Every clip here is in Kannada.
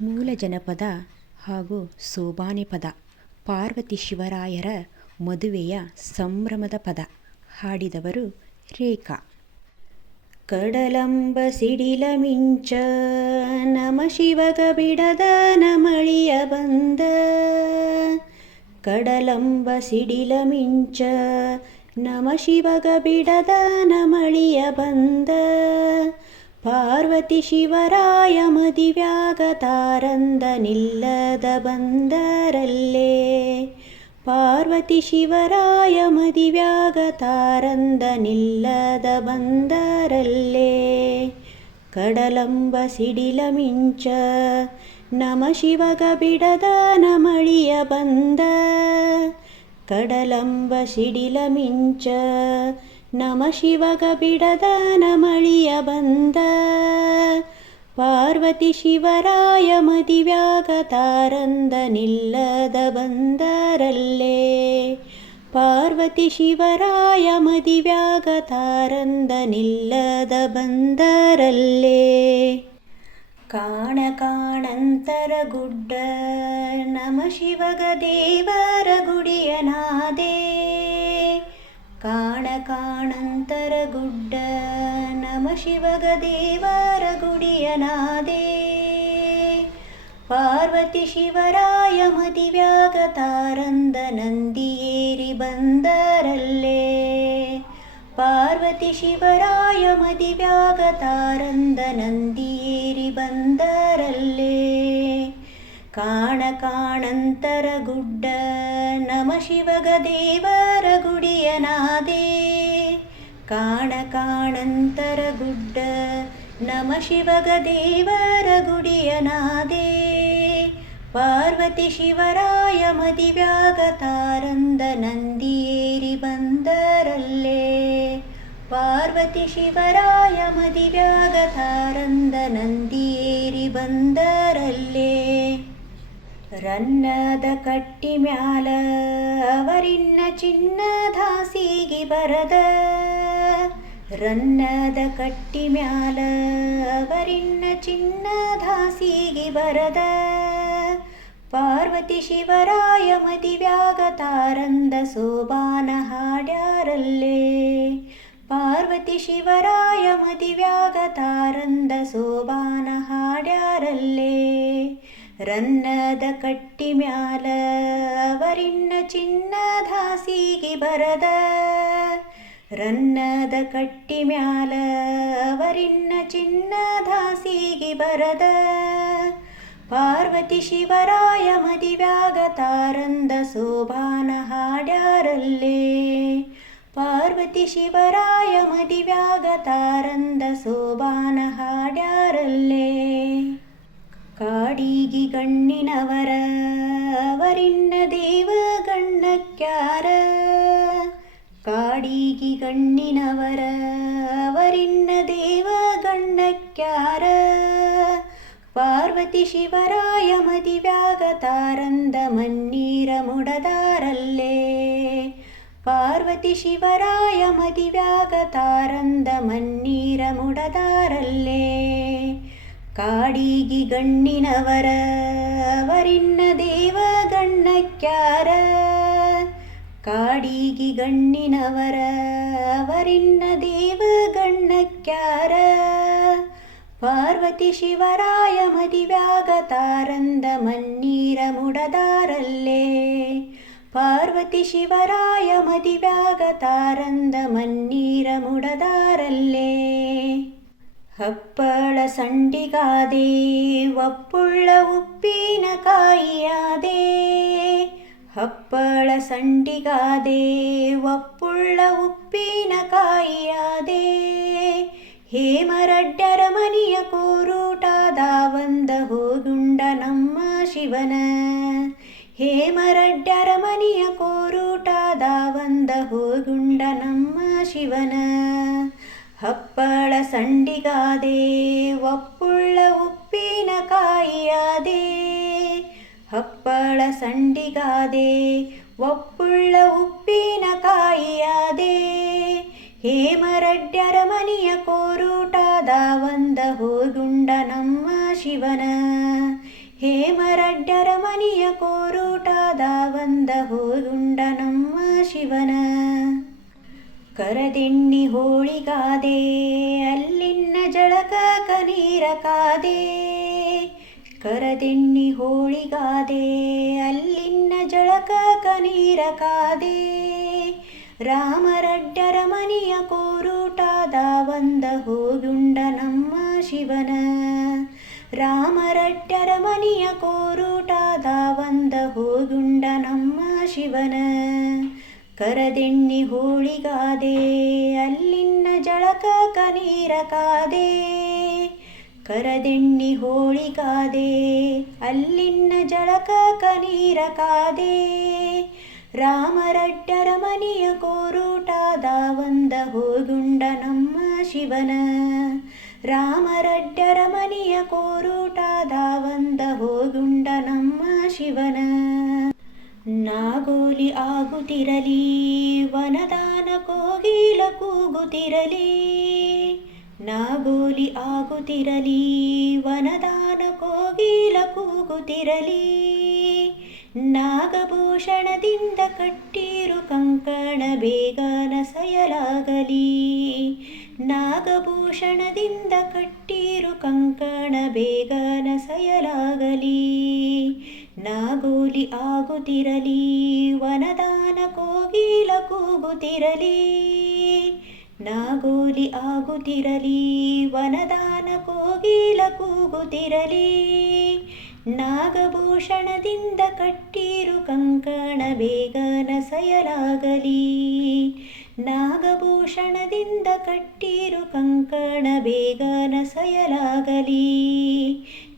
ಮೂಲ ಜನಪದ ಹಾಗೂ ಸೋಬಾನೆ ಪದ. ಪಾರ್ವತಿ ಶಿವರಾಯರ ಮದುವೆಯ ಸಂಭ್ರಮದ ಪದ. ಹಾಡಿದವರು ರೇಖಾ. ಕಡಲಂಬ ಸಿಡಿಲ ಮಿಂಚ ನಮ ಶಿವಗ ಬಿಡದ ನಮಳಿಯ ಬಂದ. ಕಡಲಂಬ ಸಿಡಿಲ ಮಿಂಚ ನಮ ಶಿವಗ ಬಿಡದ ನಮಳಿಯ ಬಂದ. ಪಾರ್ವತಿ ಶಿವರಾಯ ಮದಿವ್ಯಾಗ ತಾರಂದ ನಿಲ್ಲದ ಬಂದರಲ್ಲೇ. ಪಾರ್ವತಿ ಶಿವರಾಯ ಮದಿವ್ಯಾಗ ತಾರಂದ ನಿಲ್ಲದ ಬಂದರಲ್ಲೇ. ಕಡಲಂಬ ಸಿಡಿಲ ಮಿಂಚ ನಮ ಶಿವಗ ಬಿಡದ ನಮಳಿಯ ಬಂದ. ಕಡಲಂಬ ಸಿಡಿಲ ಮಿಂಚ ನಮ ಶಿವಗ ಬಿಡದ ನಮಳಿಯ ಬಂದ. ಪಾರ್ವತಿ ಶಿವರಾಯ ಮದಿವ್ಯಾಗ ತಾರಂದ ನಿಲ್ಲದ ಬಂದರಲ್ಲೇ. ಪಾರ್ವತಿ ಶಿವರಾಯ ಮದಿವ್ಯಾಗ ತಾರಂದ ನಿಲ್ಲದ ಬಂದರಲ್ಲೇ. ಕಾಣ ಕಾಣಂತರ ಗುಡ್ಡ ನಮ ಶಿವಗ ದೇವರ ಗುಡಿಯ ನಾದೆ. ಕಾಣ ಕಾಣಂತರ ಗುಡ್ಡ ನಮ ಶಿವಗ ದೇವರ ಗುಡಿಯ ನಾದೆ. ಪಾರ್ವತಿ ಶಿವರಾಯ ಮದಿವ್ಯಾಗ ತಾರಂದ ನಂದಿಯೇರಿ ಬಂದರಲ್ಲೇ. ಪಾರ್ವತಿ ಶಿವರಾಯ ಮದಿವ್ಯಾಗ ತಾರಂದ ನಂದಿಯೇರಿ ಬಂದರಲ್ಲೇ. ಕಾಣ ಕಾಣಂತರ ಗುಡ್ಡ ನಮ ಶಿವಗ ದೇವರ ಗುಡಿಯ ನಾದೆ. ಕಾಣ ಕಾಣಂತರ ಗುಡ್ಡ ನಮ ಶಿವಗ ದೇವರ ಗುಡಿಯ ನಾದೆ. ಪಾರ್ವತಿ ಶಿವರಾಯ ಮದಿವ್ಯಾಗ ತಾರಂದ ನಂದಿಯೇರಿ ಬಂದರಲ್ಲೇ. ಪಾರ್ವತಿ ಶಿವರಾಯ ಮದಿವ್ಯಾಗ ತಾರಂದ ನಂದಿಯೇರಿ ಬಂದರಲ್ಲೇ. ರನ್ನದ ಕಟ್ಟಿ ಮ್ಯಾಲ ಅವರಿನ್ನ ಚಿನ್ನದ ಹಾಸಿಗೆ ಬರದ. ರನ್ನದ ಕಟ್ಟಿ ಮ್ಯಾಲ ಅವರಿನ್ನ ಚಿನ್ನದ ಹಾಸಿಗೆ ಬರದ. ಪಾರ್ವತಿ ಶಿವರಾಯ ಮದಿವ್ಯಾಗ ತಾರಂದ ಸೋಬಾನ ಹಾಡ್ಯಾರಲ್ಲೇ. ಪಾರ್ವತಿ ಶಿವರಾಯ ಮದಿವ್ಯಾಗ ತಾರಂದ ಸೋಬಾನ ಹಾಡ್ಯಾರಲ್ಲೇ. ರನ್ನದ ಕಟ್ಟಿ ಮ್ಯಾಲ ಅವರಿನ್ನ ಚಿನ್ನದ ಹಾಸಿಗೆ ಬರದ. ರನ್ನದ ಕಟ್ಟಿ ಮ್ಯಾಲ ಅವರಿನ್ನ ಚಿನ್ನದ ಹಾಸಿಗೆ ಬರದ. ಪಾರ್ವತಿ ಶಿವರಾಯ ಮದಿವ್ಯಾಗ ತಾರಂದ ಸೋಬಾನ ಹಾಡ್ಯಾರಲ್ಲೇ. ಪಾರ್ವತಿ ಶಿವರಾಯ ಮದಿವ್ಯಾಗ ತಾರಂದ ಸೋಬಾನ ಹಾಡ್ಯಾರಲ್ಲೇ. ಕಾಡಿಗಿ ಗಣ್ಣಿನವರ ಅವರಿನ್ನ ದೇವ ಗಣ್ಣಕ್ಯಾರ. ಕಾಡಿಗಿ ಗಣ್ಣಿನವರ ಅವರಿನ್ನ ದೇವ ಗಣ್ಣಕ್ಯಾರ. ಪಾರ್ವತಿ ಶಿವರಾಯ ಮದಿವ್ಯಾಗ ತಾರಂದ ಮನ್ನೀರ ಮುಡದಾರಲ್ಲೇ. ಪಾರ್ವತಿ ಶಿವರಾಯ ಮದಿವ್ಯಾಗ ತಾರಂದ ಮನ್ನೀರ ಮುಡದಾರಲ್ಲೇ. ಕಾಡಿಗಿ ಗಣ್ಣಿನವರ ಅವರಿನ್ನ ದೇವ ಗಣ್ಣಕ್ಯಾರ. ಕಾಡಿಗಿ ಗಣ್ಣಿನವರ ಅವರಿನ್ನ ದೇವ ಗಣ್ಣಕ್ಯಾರ. ಪಾರ್ವತಿ ಶಿವರಾಯ ಮದಿವ್ಯಾಗ ತಾರಂದ ಮನ್ನೀರ ಮುಡದಾರಲ್ಲೇ. ಪಾರ್ವತಿ ಶಿವರಾಯ ಮದಿವ್ಯಾಗ ತಾರಂದ ಮನ್ನೀರ ಮುಡದಾರಲ್ಲೇ. ಹಪ್ಪಳ ಸಂಡಿಗಾದೆ ಒಪ್ಪುಳ್ಳ ಉಪ್ಪಿನ ಕಾಯಿಯಾದೆ. ಹಪ್ಪಳ ಸಂಡಿಗಾದೆ ಒಪ್ಪುಳ್ಳ ಉಪ್ಪಿನ ಕಾಯಿಯಾದೆ. ಹೇಮರಡ್ಡರ ಮನಿಯ ಕೋರೂಟಾದ ಬಂದ ಹೋಗುಂಡ ನಮ್ಮ ಶಿವನ. ಹೇಮರಡ್ಡರ ಮನಿಯ ಕೋರೂಟಾದ ಬಂದ ಹೋಗುಂಡ ನಮ್ಮ ಶಿವನ. ಹಪ್ಪಳ ಸಂಡಿಗಾದೆ ಒಪ್ಪುಳ್ಳ ಉಪ್ಪಿನ ಕಾಯಿಯಾದೆ. ಹಪ್ಪಳ ಸಂಡಿಗಾದೆ ಒಪ್ಪುಳ್ಳ ಉಪ್ಪಿನ ಕಾಯಿಯಾದೆ. ಹೇಮರಡ್ಡರ ಮನಿಯ ಕೋರೂಟಾದ ಬಂದ ಹೋಗುಂಡ ನಮ್ಮ ಶಿವನ. ಹೇಮರಡ್ಡರ ಮನಿಯ ಕೋರೂಟಾದ ಬಂದ ಹೋಗುಂಡ ನಮ್ಮ ಶಿವನ. ಕರದೆಣ್ಣಿ ಹೋಳಿಗಾದೆ ಅಲ್ಲಿನ್ನ ಜಳಕ ಕನೀರ ಕಾದೆ. ಕರದೆಣ್ಣಿ ಹೋಳಿಗಾದೆ ಅಲ್ಲಿನ್ನ ಜಳಕ ಕನೀರ ಕಾದೆ. ರಾಮರಡ್ಡರ ಮನಿಯ ಕೋರೂಟಾದ ಬಂದ ಹೋಗುಂಡ ನಮ್ಮ ಶಿವನ. ರಾಮರಡ್ಡರ ಮನಿಯ ಕೋರೂಟಾದ ಬಂದ ಹೋಗುಂಡ ನಮ್ಮ ಶಿವನ. ಕರದೆಣ್ಣಿ ಹೋಳಿಗಾದೆ ಅಲ್ಲಿನ್ನ ಜಳಕ ಕನೀರ ಕಾದೆ. ಕರದೆಣ್ಣಿ ಹೋಳಿಗಾದೆ ಅಲ್ಲಿನ್ನ ಜಳಕ ಕನೀರ ಕಾದೆ. ರಾಮರಡ್ಡರ ಮನಿಯ ಕೋರೂಟಾದ ಬಂದ ಹೋಗುಂಡ ನಮ್ಮ ಶಿವನ. ರಾಮರಡ್ಡರ ಮನಿಯ ಕೋರೂಟಾದ ಬಂದ ಹೋಗುಂಡ ನಮ್ಮ ಶಿವನ. ನಾಗೋಲಿ ಆಗುತ್ತಿರಲಿ ವನದಾನ ಕೋಗಿಲ ಕೂಗುತ್ತಿರಲಿ. ನಾಗೋಲಿ ಆಗುತ್ತಿರಲಿ ವನದಾನ ಕೋಗಿಲ ಕೂಗುತ್ತಿರಲಿ. ನಾಗಭೂಷಣದಿಂದ ಕಟ್ಟಿರು ಕಂಕಣ ಬೇಗನ ಸಯಲಾಗಲಿ. ನಾಗಭೂಷಣದಿಂದ ಕಟ್ಟಿರು ಕಂಕಣ ಬೇಗನ ಸಯಲಾಗಲಿ. ನಾಗೋಲಿ ಆಗುತ್ತಿರಲಿ ವನದಾನ ಕೋಗಿಲ ಕೂಗುತ್ತಿರಲಿ. ನಾಗೋಲಿ ಆಗುತ್ತಿರಲಿ ವನದಾನ ಕೋಗಿಲ ಕೂಗುತ್ತಿರಲಿ. ನಾಗಭೂಷಣದಿಂದ ಕಟ್ಟಿರು ಕಂಕಣ ಬೇಗನ ಸಯಲಾಗಲಿ. ನಾಗಭೂಷಣದಿಂದ ಕಟ್ಟಿರು ಕಂಕಣ ಬೇಗನ ಸಯಲಾಗಲಿ.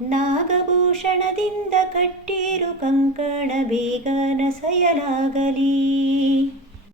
ನಾಗಭೂಷಣದಿಂದ ಕಟ್ಟಿರು ಕಂಕಣ ಬೇಗನ ಸಯಲಾಗಲಿ.